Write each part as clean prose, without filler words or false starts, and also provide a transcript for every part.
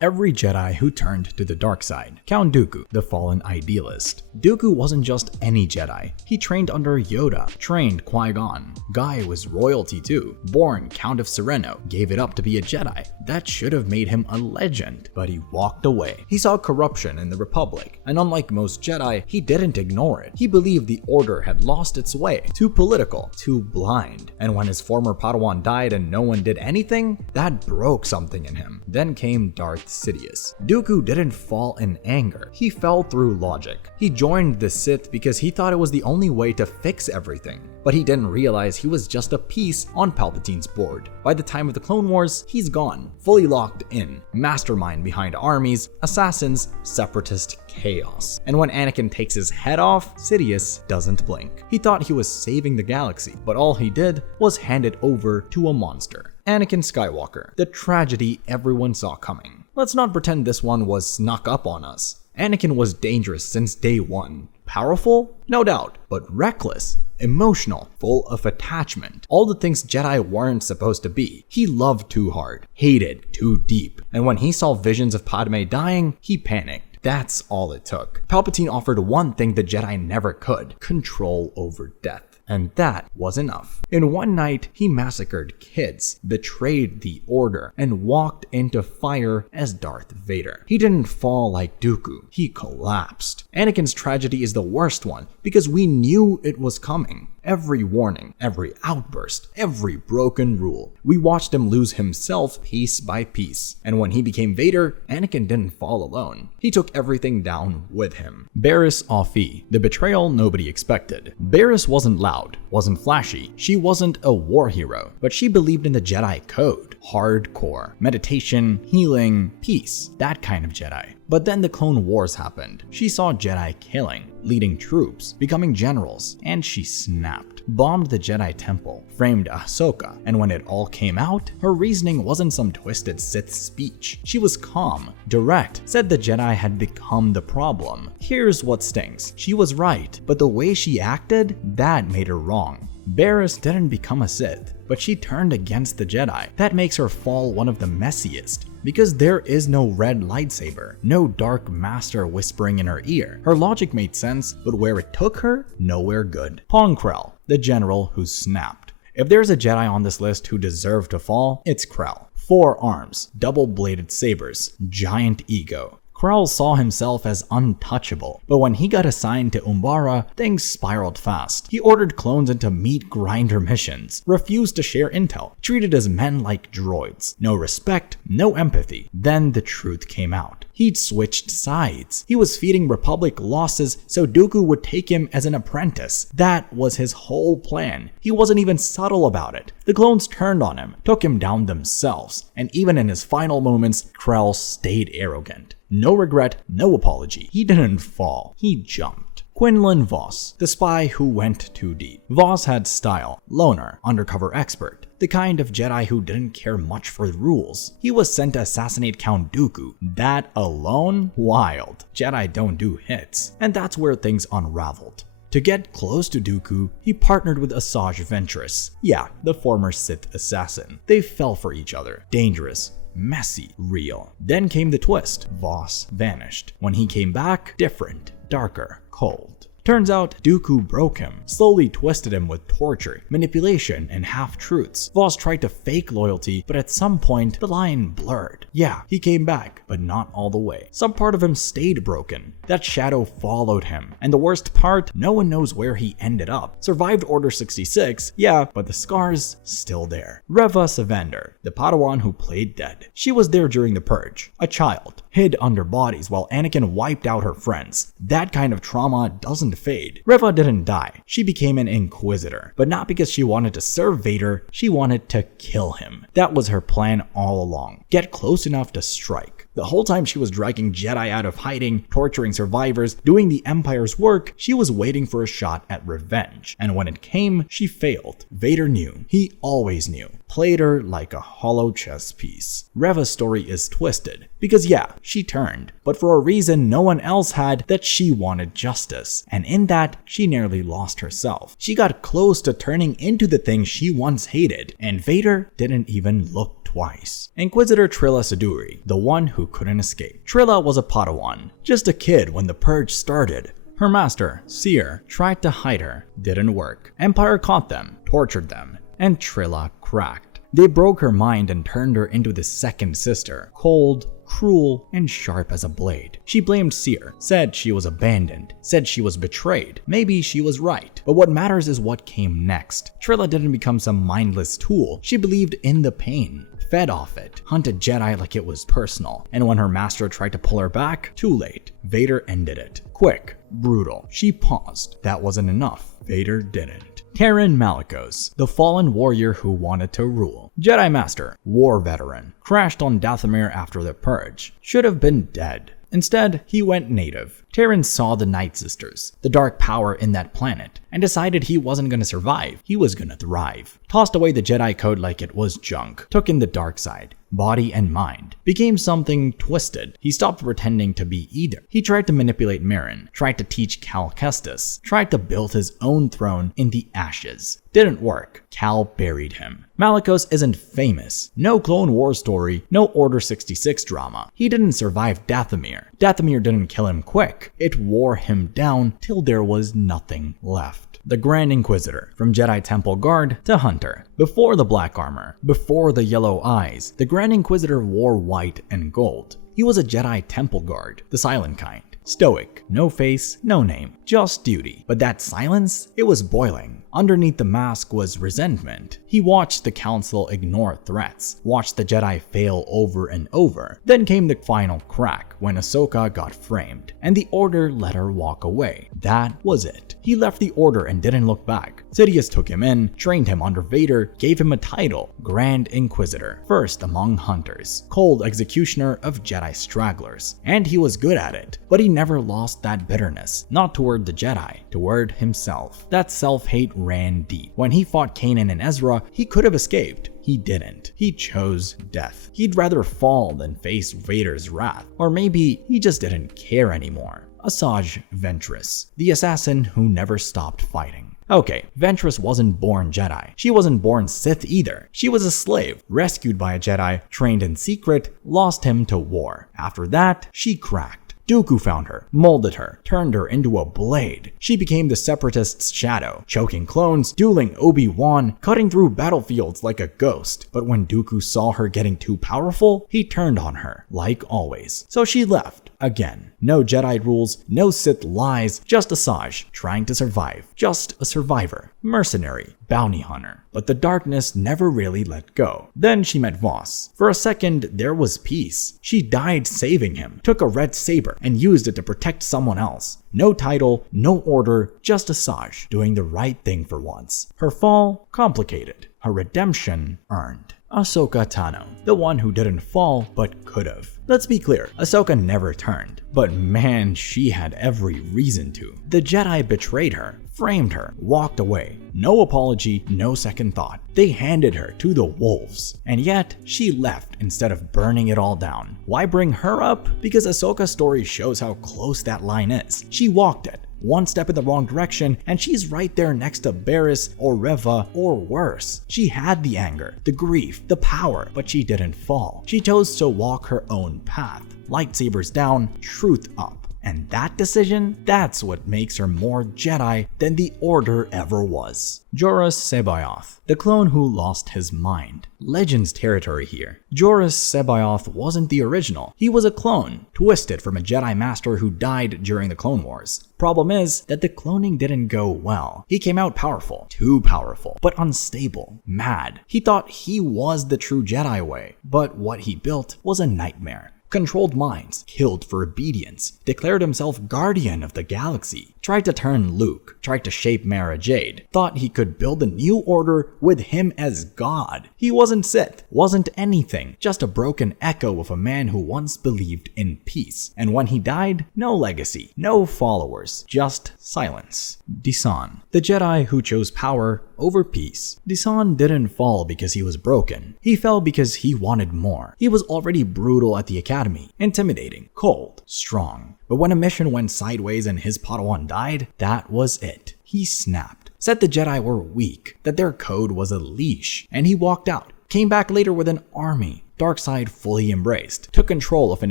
Every Jedi who turned to the dark side. Count Dooku, the fallen idealist. Dooku wasn't just any Jedi. He trained under Yoda, trained Qui-Gon. Guy was royalty too. Born Count of Sereno, gave it up to be a Jedi. That should have made him a legend, but he walked away. He saw corruption in the Republic, and unlike most Jedi, he didn't ignore it. He believed the Order had lost its way. Too political, too blind. And when his former Padawan died and no one did anything, that broke something in him. Then came Darth Sidious. Dooku didn't fall in anger. He fell through logic. He joined the Sith because he thought it was the only way to fix everything. But he didn't realize he was just a piece on Palpatine's board. By the time of the Clone Wars, he's gone, fully locked in, mastermind behind armies, assassins, separatist chaos. And when Anakin takes his head off, Sidious doesn't blink. He thought he was saving the galaxy, but all he did was hand it over to a monster. Anakin Skywalker, the tragedy everyone saw coming. Let's not pretend this one was snuck up on us. Anakin was dangerous since day one. Powerful? No doubt, but reckless, emotional, full of attachment. All the things Jedi weren't supposed to be. He loved too hard, hated too deep, and when he saw visions of Padme dying, he panicked. That's all it took. Palpatine offered one thing the Jedi never could: control over death. And that was enough. In one night, he massacred kids, betrayed the Order, and walked into fire as Darth Vader. He didn't fall like Dooku, he collapsed. Anakin's tragedy is the worst one because we knew it was coming. Every warning, every outburst, every broken rule. We watched him lose himself piece by piece. And when he became Vader, Anakin didn't fall alone. He took everything down with him. Barriss Offee, the betrayal nobody expected. Barriss wasn't loud, wasn't flashy, she wasn't a war hero, but she believed in the Jedi code. Hardcore. Meditation, healing, peace. That kind of Jedi. But then the Clone Wars happened. She saw Jedi killing, leading troops, becoming generals, and she snapped. Bombed the Jedi Temple, framed Ahsoka, and when it all came out, her reasoning wasn't some twisted Sith speech. She was calm, direct, said the Jedi had become the problem. Here's what stings. She was right, but the way she acted, that made her wrong. Barriss didn't become a Sith, but she turned against the Jedi. That makes her fall one of the messiest. Because there is no red lightsaber, no dark master whispering in her ear. Her logic made sense, but where it took her, nowhere good. Pong Krell, the general who snapped. If there's a Jedi on this list who deserved to fall, it's Krell. 4 arms, double-bladed sabers, giant ego. Krell saw himself as untouchable, but when he got assigned to Umbara, things spiraled fast. He ordered clones into meat grinder missions, refused to share intel, treated his men like droids. No respect, no empathy. Then the truth came out. He'd switched sides. He was feeding Republic losses so Dooku would take him as an apprentice. That was his whole plan. He wasn't even subtle about it. The clones turned on him, took him down themselves, and even in his final moments, Krell stayed arrogant. No regret, no apology. He didn't fall, he jumped. Quinlan Vos, the spy who went too deep. Vos had style, loner, undercover expert, the kind of Jedi who didn't care much for the rules. He was sent to assassinate Count Dooku. That alone? Wild. Jedi don't do hits. And that's where things unraveled. To get close to Dooku, he partnered with Asajj Ventress. Yeah, the former Sith assassin. They fell for each other. Dangerous, messy, real. Then came the twist. Vos vanished. When he came back, different, darker, cold. Turns out Dooku broke him, slowly twisted him with torture, manipulation, and half-truths. Vos tried to fake loyalty, but at some point, the line blurred. Yeah, he came back, but not all the way. Some part of him stayed broken. That shadow followed him. And the worst part, no one knows where he ended up. Survived Order 66, yeah, but the scars still there. Reva Savander, the Padawan who played dead. She was there during the Purge, a child, hid under bodies while Anakin wiped out her friends. That kind of trauma doesn't fade. Reva didn't die. She became an Inquisitor, but not because she wanted to serve Vader, she wanted to kill him. That was her plan all along. Get close enough to strike. The whole time she was dragging Jedi out of hiding, torturing survivors, doing the Empire's work, she was waiting for a shot at revenge. And when it came, she failed. Vader knew. He always knew. Played her like a hollow chess piece. Reva's story is twisted. Because yeah, she turned. But for a reason no one else had, that she wanted justice. And in that, she nearly lost herself. She got close to turning into the thing she once hated. And Vader didn't even look twice. Inquisitor Trilla Saduri, the one who couldn't escape. Trilla was a Padawan, just a kid when the purge started. Her master, Seer, tried to hide her, didn't work. Empire caught them, tortured them, and Trilla cracked. They broke her mind and turned her into the second sister, cold, cruel, and sharp as a blade. She blamed Seer, said she was abandoned, said she was betrayed. Maybe she was right, but what matters is what came next. Trilla didn't become some mindless tool. She believed in the pain, fed off it, hunted Jedi like it was personal, and when her master tried to pull her back, too late. Vader ended it. Quick, brutal. She paused. That wasn't enough. Vader didn't. Taron Malicos, the fallen warrior who wanted to rule. Jedi Master, war veteran, crashed on Dathomir after the purge. Should have been dead. Instead, he went native. Taron saw the Night Sisters, the dark power in that planet, and decided he wasn't gonna survive, he was gonna thrive. Tossed away the Jedi code like it was junk, took in the dark side, body and mind, became something twisted. He stopped pretending to be either. He tried to manipulate Merrin, tried to teach Cal Kestis, tried to build his own throne in the ashes. Didn't work. Cal buried him. Malicos isn't famous. No Clone Wars story, no Order 66 drama. He didn't survive Dathomir. Dathomir didn't kill him quick. It wore him down till there was nothing left. The Grand Inquisitor, from Jedi Temple Guard to Hunter. Before the black armor, before the yellow eyes, the Grand Inquisitor wore white and gold. He was a Jedi Temple Guard, the silent kind. Stoic, no face, no name, just duty. But that silence, it was boiling. Underneath the mask was resentment. He watched the Council ignore threats, watched the Jedi fail over and over. Then came the final crack when Ahsoka got framed, and the Order let her walk away. That was it. He left the Order and didn't look back. Sidious took him in, trained him under Vader, gave him a title, Grand Inquisitor, first among hunters, cold executioner of Jedi stragglers. And he was good at it, but he never lost that bitterness, not toward the Jedi, toward himself. That self-hate ran deep. When he fought Kanan and Ezra, he could have escaped. He didn't. He chose death. He'd rather fall than face Vader's wrath. Or maybe he just didn't care anymore. Asajj Ventress, the assassin who never stopped fighting. Okay, Ventress wasn't born Jedi. She wasn't born Sith either. She was a slave, rescued by a Jedi, trained in secret, lost him to war. After that, she cracked. Dooku found her, molded her, turned her into a blade. She became the Separatists' shadow, choking clones, dueling Obi-Wan, cutting through battlefields like a ghost. But when Dooku saw her getting too powerful, he turned on her, like always. So she left. Again, no Jedi rules, no Sith lies, just Asajj trying to survive. Just a survivor, mercenary, bounty hunter. But the darkness never really let go. Then she met Vos. For a second, there was peace. She died saving him, took a red saber, and used it to protect someone else. No title, no order, just Asajj doing the right thing for once. Her fall, complicated. Her redemption, earned. Ahsoka Tano, the one who didn't fall but could've. Let's be clear, Ahsoka never turned, but man, she had every reason to. The Jedi betrayed her, framed her, walked away. No apology, no second thought. They handed her to the wolves, and yet she left instead of burning it all down. Why bring her up? Because Ahsoka's story shows how close that line is. She walked it. One step in the wrong direction, and she's right there next to Barriss or Reva or worse. She had the anger, the grief, the power, but she didn't fall. She chose to walk her own path. Lightsabers down, truth up. And that decision, that's what makes her more Jedi than the Order ever was. Jorus C'baoth, the clone who lost his mind. Legends territory here. Jorus C'baoth wasn't the original. He was a clone, twisted from a Jedi Master who died during the Clone Wars. Problem is that the cloning didn't go well. He came out powerful, too powerful, but unstable, mad. He thought he was the true Jedi way, but what he built was a nightmare. Controlled minds, killed for obedience, declared himself guardian of the galaxy, tried to turn Luke, tried to shape Mara Jade, thought he could build a new order with him as God. He wasn't Sith, wasn't anything, just a broken echo of a man who once believed in peace. And when he died, no legacy, no followers, just silence. Desann, the Jedi who chose power over peace. Desann didn't fall because he was broken. He fell because he wanted more. He was already brutal at the academy, intimidating, cold, strong. But when a mission went sideways and his Padawan died, that was it. He snapped, said the Jedi were weak, that their code was a leash, and he walked out. came back later with an army Darkseid fully embraced, took control of an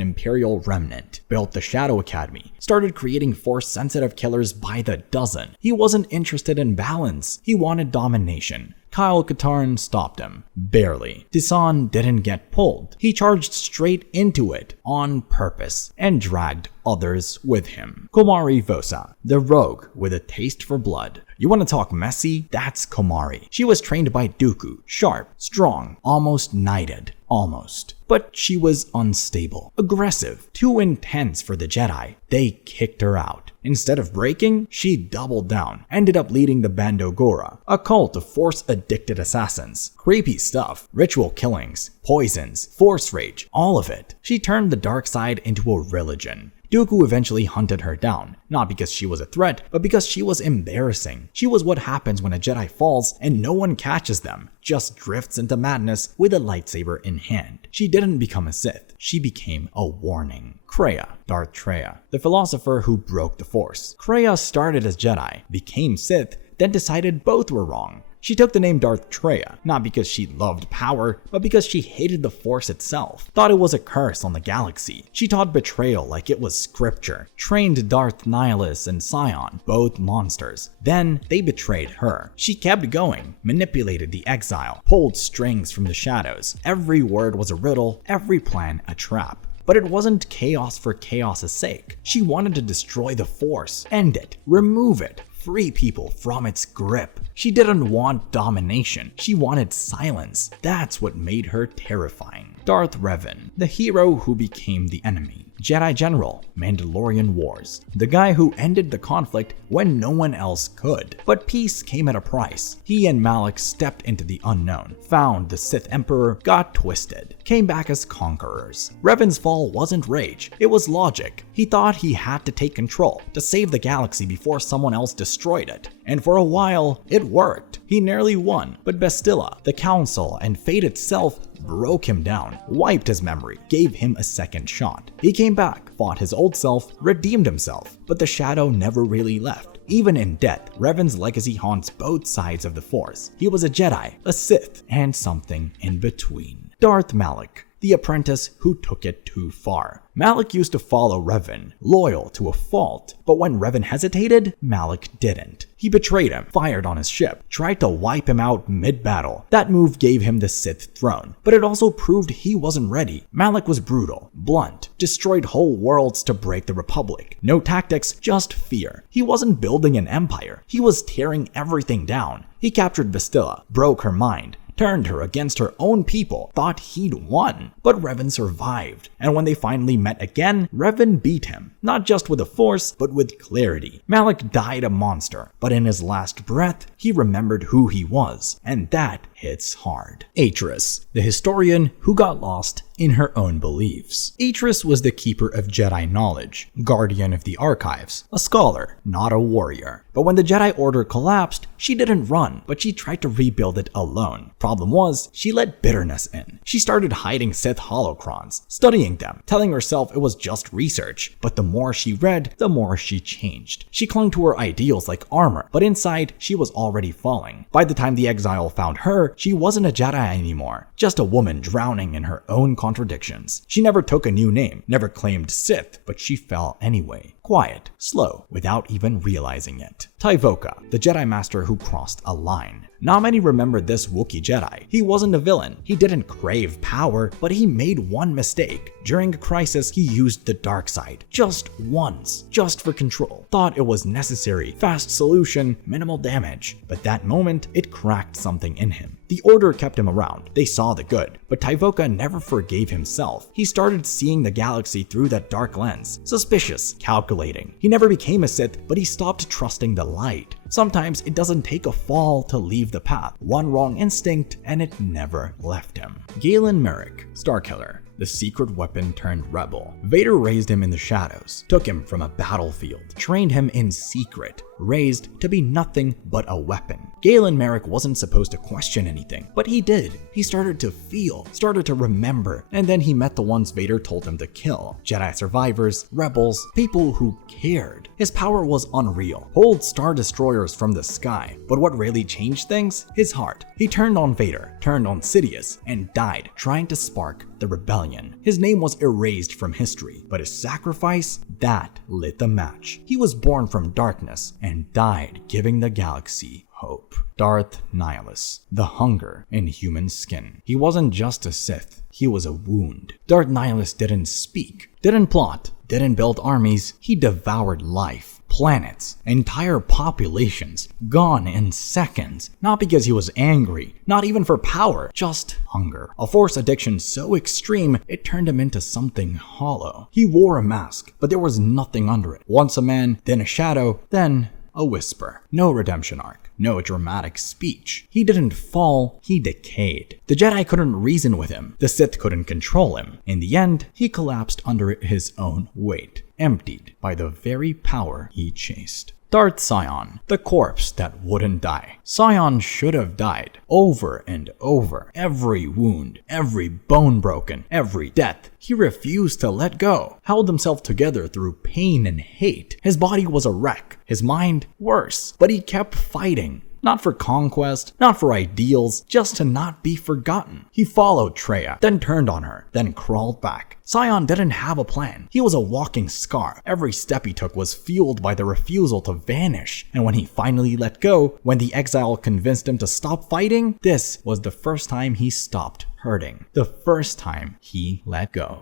Imperial remnant, built the Shadow Academy, started creating Force-sensitive killers by the dozen. He wasn't interested in balance, he wanted domination. Kyle Katarn stopped him. Barely. Desann didn't get pulled. He charged straight into it on purpose and dragged others with him. Kumari Vosa, the rogue with a taste for blood. You want to talk messy? That's Kumari. She was trained by Dooku, sharp, strong, almost knighted. Almost. But she was unstable, aggressive, too intense for the Jedi. They kicked her out. Instead of breaking, she doubled down, ended up leading the Bando Gora, a cult of Force-addicted assassins. Creepy stuff, ritual killings, poisons, Force rage, all of it. She turned the dark side into a religion. Dooku eventually hunted her down, not because she was a threat, but because she was embarrassing. She was what happens when a Jedi falls and no one catches them, just drifts into madness with a lightsaber in hand. She didn't become a Sith, she became a warning. Kreia, Darth Traya, the philosopher who broke the Force. Kreia started as Jedi, became Sith, then decided both were wrong. She took the name Darth Traya, not because she loved power, but because she hated the Force itself, thought it was a curse on the galaxy. She taught betrayal like it was scripture, trained Darth Nihilus and Sion, both monsters. Then they betrayed her. She kept going, manipulated the exile, pulled strings from the shadows. Every word was a riddle, every plan a trap. But it wasn't chaos for chaos's sake. She wanted to destroy the Force, end it, remove it, free people from its grip. She didn't want domination, she wanted silence. That's what made her terrifying. Darth Revan, the hero who became the enemy. Jedi General, Mandalorian Wars, the guy who ended the conflict when no one else could. But peace came at a price. He and Malak stepped into the unknown, found the Sith Emperor, got twisted, came back as conquerors. Revan's fall wasn't rage, it was logic. He thought he had to take control, to save the galaxy before someone else destroyed it. And for a while, it worked. He nearly won, but Bastilla, the Council, and fate itself broke him down, wiped his memory, gave him a second shot. He came back, fought his old self, redeemed himself, but the shadow never really left. Even in death, Revan's legacy haunts both sides of the Force. He was a Jedi, a Sith, and something in between. Darth Malak, the apprentice who took it too far. Malak used to follow Revan, loyal to a fault, but when Revan hesitated, Malak didn't. He betrayed him, fired on his ship, tried to wipe him out mid-battle. That move gave him the Sith throne, but it also proved he wasn't ready. Malak was brutal, blunt, destroyed whole worlds to break the Republic. No tactics, just fear. He wasn't building an empire, he was tearing everything down. He captured Bastilla, broke her mind, turned her against her own people, thought he'd won. But Revan survived, and when they finally met again, Revan beat him, not just with the Force, but with clarity. Malak died a monster, but in his last breath, he remembered who he was, and that hits hard. Atris, the historian who got lost in her own beliefs. Atris was the keeper of Jedi knowledge, guardian of the archives, a scholar, not a warrior. But when the Jedi Order collapsed, she didn't run, but she tried to rebuild it alone. Problem was, she let bitterness in. She started hiding Sith holocrons, studying them, telling herself it was just research. But the more she read, the more she changed. She clung to her ideals like armor, but inside, she was already falling. By the time the exile found her, she wasn't a Jedi anymore, just a woman drowning in her own contradictions. She never took a new name, never claimed Sith, but she fell anyway. Quiet, slow, without even realizing it. Tyvokka, the Jedi Master who crossed a line. Not many remember this Wookiee Jedi. He wasn't a villain. He didn't crave power, but he made one mistake. During a crisis, he used the dark side. Just once. Just for control. Thought it was necessary. Fast solution, minimal damage. But that moment, it cracked something in him. The Order kept him around. They saw the good. But Tyvokka never forgave himself. He started seeing the galaxy through that dark lens. Suspicious, calculating. He never became a Sith, but he stopped trusting the light. Sometimes it doesn't take a fall to leave the path. One wrong instinct and it never left him. Galen Marek, Starkiller, the secret weapon turned rebel. Vader raised him in the shadows, took him from a battlefield, trained him in secret, raised to be nothing but a weapon. Galen Marek wasn't supposed to question anything, but he did. He started to feel, started to remember, and then he met the ones Vader told him to kill. Jedi survivors, rebels, people who cared. His power was unreal. Pulled Star Destroyers from the sky. But what really changed things? His heart. He turned on Vader, turned on Sidious, and died trying to spark the rebellion. His name was erased from history, but his sacrifice, that lit the match. He was born from darkness and died giving the galaxy hope. Darth Nihilus, the hunger in human skin. He wasn't just a Sith, he was a wound. Darth Nihilus didn't speak, didn't plot, didn't build armies, he devoured life. Planets, entire populations, gone in seconds. Not because he was angry, not even for power, just hunger. A force addiction so extreme, it turned him into something hollow. He wore a mask, but there was nothing under it. Once a man, then a shadow, then a whisper. No redemption arc, no dramatic speech. He didn't fall, he decayed. The Jedi couldn't reason with him, the Sith couldn't control him. In the end, he collapsed under his own weight, emptied by the very power he chased. Darth Sion, the corpse that wouldn't die. Sion should have died. Over and over. Every wound, every bone broken, every death. He refused to let go. Held himself together through pain and hate. His body was a wreck. His mind, worse. But he kept fighting. Not for conquest, not for ideals, just to not be forgotten. He followed Traya, then turned on her, then crawled back. Sion didn't have a plan. He was a walking scar. Every step he took was fueled by the refusal to vanish. And when he finally let go, when the exile convinced him to stop fighting, this was the first time he stopped hurting. The first time he let go.